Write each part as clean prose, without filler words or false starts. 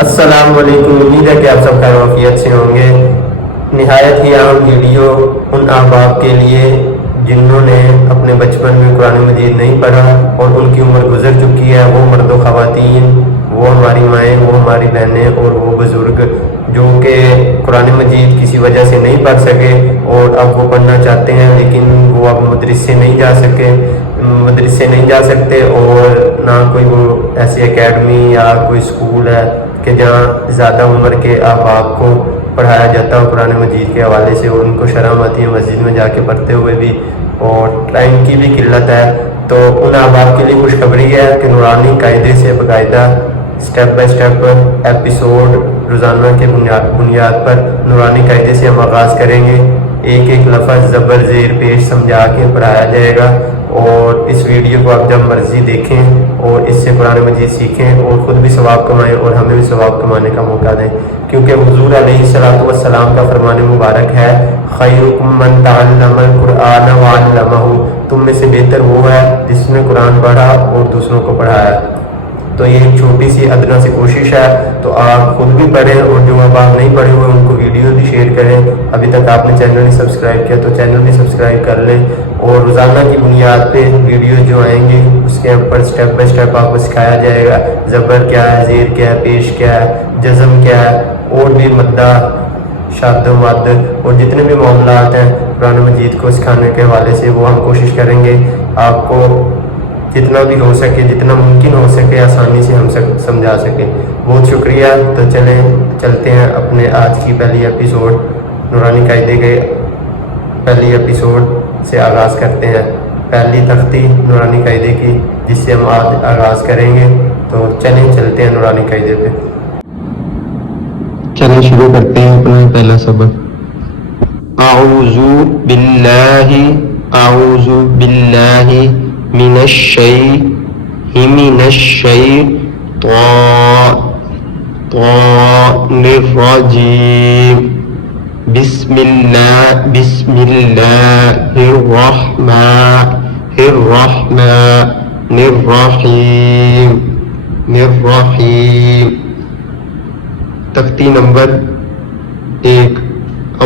السلام علیکم، امید ہے کہ آپ سب خیر وافیت سے ہوں گے۔ نہایت ہی اہم ویڈیو ان احباب کے لیے جنہوں نے اپنے بچپن میں قرآن مجید نہیں پڑھا اور ان کی عمر گزر چکی ہے، وہ مرد و خواتین، وہ ہماری مائیں، وہ ہماری بہنیں اور وہ بزرگ جو کہ قرآن مجید کسی وجہ سے نہیں پڑھ سکے اور اب وہ پڑھنا چاہتے ہیں لیکن وہ اب مدرسے نہیں جا سکتے اور نہ کوئی وہ ایسی اکیڈمی یا کوئی اسکول ہے کہ جہاں زیادہ عمر کے احباب کو پڑھایا جاتا ہے قرآن مجید کے حوالے سے، اور ان کو شرم آتی ہے مسجد میں جا کے پڑھتے ہوئے بھی اور ٹائم کی بھی قلت ہے۔ تو ان احباب کے لیے خوشخبری ہے کہ نورانی قاعدے سے باقاعدہ سٹیپ بائی سٹیپ ایپیسوڈ روزانہ کے بنیاد پر نورانی قاعدے سے ہم آغاز کریں گے۔ ایک ایک لفظ زبر زیر پیش سمجھا کے پڑھایا جائے گا اور اس ویڈیو کو آپ جب مرضی دیکھیں اور اس سے قرآن مجید سیکھیں اور خود بھی ثواب کمائیں اور ہمیں بھی ثواب کمانے کا موقع دیں، کیونکہ حضور علیہ الصلوۃ والسلام کا فرمان مبارک ہے، خیرکم من تعلم القرآن وعلمہ، تم میں سے بہتر وہ ہے جس نے قرآن پڑھا اور دوسروں کو پڑھایا۔ تو یہ ایک چھوٹی سی ادنا سی کوشش ہے، تو آپ خود بھی پڑھیں اور جو اب آپ نہیں پڑھے ہوئے ان کو ویڈیو بھی شیئر کریں۔ ابھی تک آپ نے چینل نہیں سبسکرائب کیا تو چینل بھی سبسکرائب کر لیں، اور روزانہ کی بنیاد پہ ویڈیو جو آئیں گی اس کے اوپر سٹیپ بائی سٹیپ آپ کو سکھایا جائے گا، زبر کیا ہے، زیر کیا ہے، پیش کیا ہے، جزم کیا ہے، اور بھی مدہ، شاد و مد اور جتنے بھی معاملات ہیں قرآن مجید کو سکھانے کے حوالے سے وہ ہم کوشش کریں گے آپ کو جتنا بھی ہو سکے، جتنا ممکن ہو سکے آسانی سے ہم سمجھا سکیں۔ بہت شکریہ۔ تو چلتے ہیں اپنے آج کی پہلی ایپیسوڈ نورانی قاعدے کے پہلی ایپیسوڈ سے آغاز کرتے ہیں، پہلی تختی نورانی قاعدے کی جس سے ہم آج آغاز کریں گے۔ تو چلتے ہیں نورانی قاعدے پہ۔ چلیں شروع کرتے ہیں اپنا پہلا سبق۔ اعوذ باللہ من الشیطان الرجیم، بسم اللہ الرحمن الرحیم۔ تختی نمبر 1،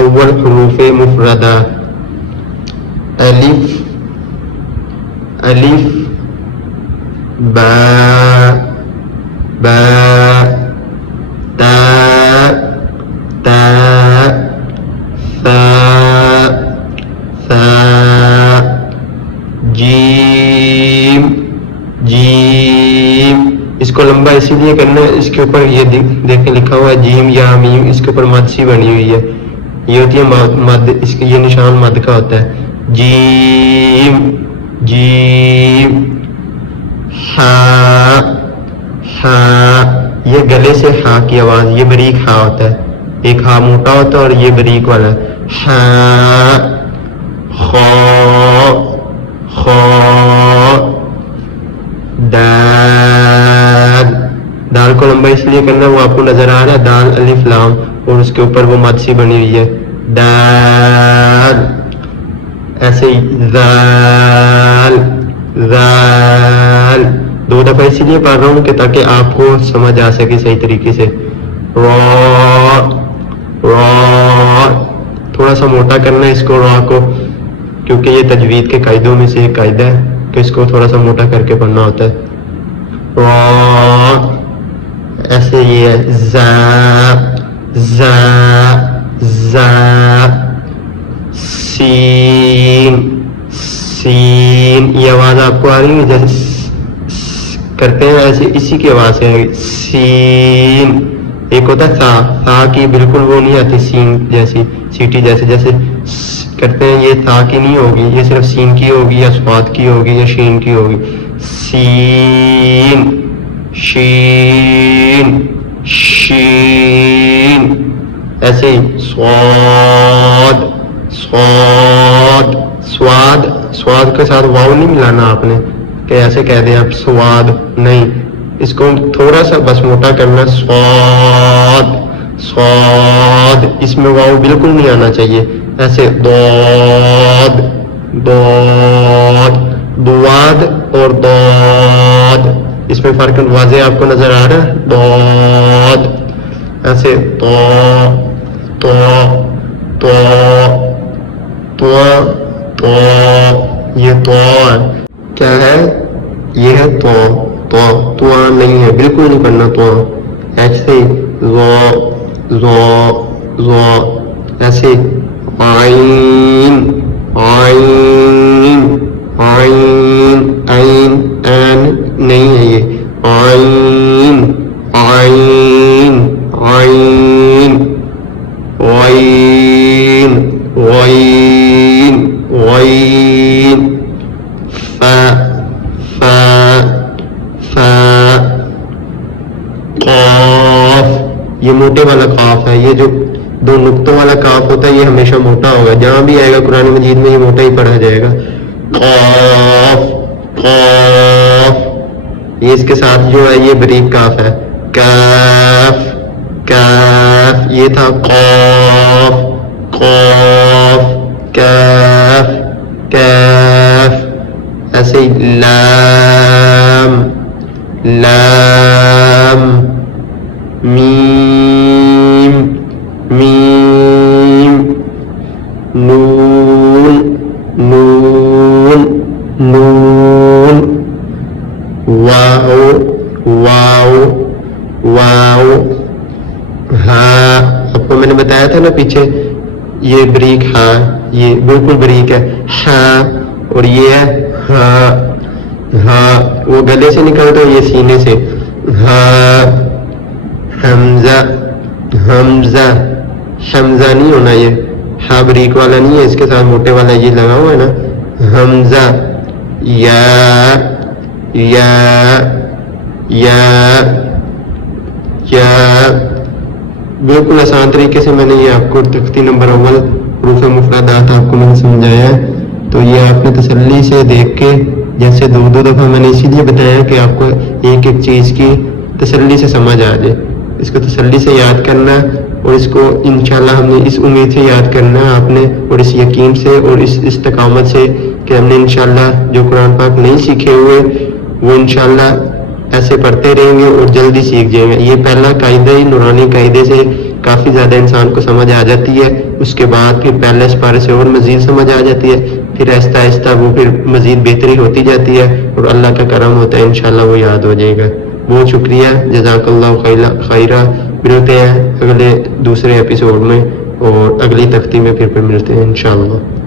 اول حروف مفردہ، الف با تا ثا جیم۔ اس کو لمبا اسی لیے کرنا ہے، اس کے اوپر یہ دیکھیں لکھا ہوا ہے جیم یا میم، اس کے اوپر مد سی بنی ہوئی ہے، یہ ہوتی ہے مد، اس کے یہ نشان مد کا ہوتا ہے۔ جیم ہاں، یہ گلے سے ہاں کی آواز، یہ بریک ہاں ہوتا ہے، ایک ہاں موٹا ہوتا ہے اور یہ بریک والا ہے۔ ہاں، دال کو لمبا اس لیے کرنا، وہ آپ کو نظر آ رہا ہے، دال الف لام اور اس کے اوپر وہ مد سی بنی ہوئی ہے، دال۔ ایسے ہی ذال، دو دفعہ اسی لیے پڑھ رہا ہوں کہ تاکہ آپ کو سمجھ آ سکے صحیح طریقے سے۔ را، تھوڑا سا موٹا کرنا ہے اس کو، را کو، کیونکہ یہ تجوید کے قاعدوں میں سے ایک قاعدہ ہے کہ اس کو تھوڑا سا موٹا کر کے پڑھنا ہوتا ہے۔ را، ایسے یہ ہے زا، سین، یہ آواز آپ کو آ رہی ہے جیسے کرتے ہیں ایسے، اسی کی آواز ہے سین۔ ایک ہوتا ہے تھا کی بالکل وہ نہیں آتی سین جیسی، سیٹی جیسے کرتے ہیں، یہ تھا کی نہیں ہوگی، یہ صرف سین کی ہوگی یا صاد کی ہوگی یا شین کی ہوگی۔ سین، شین، ایسے ہی سواد کے ساتھ واو نہیں ملانا آپ نے کہ ایسے کہہ دیں آپ سواد، نہیں، اس کو تھوڑا سا بس موٹا کرنا، سواد، اس میں واو بالکل نہیں آنا چاہیے، ایسے دواد اور داد، اس میں فرق واضح آپ کو نظر آ رہا ہے، داد ایسے تو تو تو تو تو یہ تو ہے کیا ہے یہ ہے تو تو نہیں ہے بالکل نہیں پڑھنا تو ایسے زو زو ایسے عین عین عین عین این نہیں ہے یہ عین عین عین غین غین غین فا فا فا قاف یہ موٹے والا قاف ہے یہ جو دو نقطوں والا قاف ہوتا ہے یہ ہمیشہ موٹا ہوگا جہاں بھی آئے گا قرآن مجید میں یہ موٹا ہی پڑھا جائے گا قاف قاف یہ اس کے ساتھ جو ہے یہ بریک قاف ہے کاف کاف یہ تھا قاف قاف کاف کاف ایسے ہی لام لام میم میم نون نون نون واو واو واو ہاں آپ کو میں نے بتایا تھا نا پیچھے یہ بریک ہاں یہ بالکل بریک ہے ہاں اور یہ ہے ہاں ہاں وہ گلے سے نکلتا ہے یہ سینے سے ہاں حمزہ حمزہ حمزہ نہیں ہونا یہ ہاں بریک والا نہیں ہے اس کے ساتھ موٹے والا یہ لگا ہوا ہے نا حمزہ یا یا یا یا بالکل آسان طریقے سے میں نے یہ آپ کو تختی نمبر اول حروف مفردات آپ کو میں نے سمجھایا ہے تو یہ آپ نے تسلی سے دیکھ کے جیسے دو دفعہ میں نے اسی لیے بتایا کہ آپ کو ایک ایک چیز کی تسلی سے سمجھ آ جائے اس کو تسلی سے یاد کرنا اور اس کو انشاءاللہ ہم نے اس امید سے یاد کرنا ہے آپ نے اور اس یقین سے اور اس استقامت سے کہ ہم نے انشاءاللہ جو قرآن پاک نہیں سیکھے ہوئے وہ انشاءاللہ ایسے پڑھتے رہیں گے اور جلدی سیکھ جائیں گے یہ پہلا قاعدہ ہی نورانی قاعدے سے کافی زیادہ انسان کو سمجھ آ جاتی ہے اس کے بعد پھر پہلے سپارے سے اور مزید سمجھ آ جاتی ہے پھر آہستہ آہستہ وہ پھر مزید بہتری ہوتی جاتی ہے اور اللہ کا کرم ہوتا ہے انشاءاللہ وہ یاد ہو جائے گا بہت شکریہ جزاک اللہ خیرہ ملتے ہیں اگلے دوسرے ایپیسوڈ میں اور اگلی تختی میں پھر ملتے ہیں انشاءاللہ